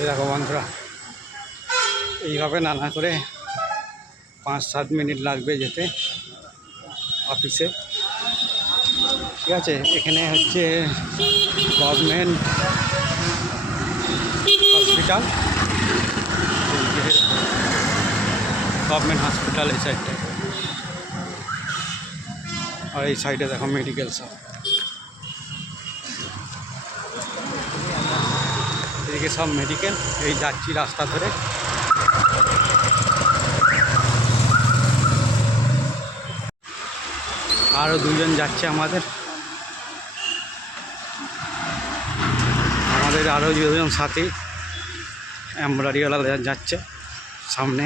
এই দেখো বন্ধুরা, এইভাবে নানা করে 5-7 মিনিট লাগবে যেতে অফিসে। ঠিক আছে, এখানে হচ্ছে গভর্নমেন্ট হসপিটাল, গভর্নমেন্ট হসপিটাল এই সাইডটায়, আর এই সাইডে দেখো মেডিকেল শপ। এদিকে সব মেডিকেল। এই যাচ্ছি রাস্তা ধরে। আরও দুজন যাচ্ছে আমাদের আরও দুজন সাথী এমব্রয়ডারিওয়ালা যাচ্ছে সামনে।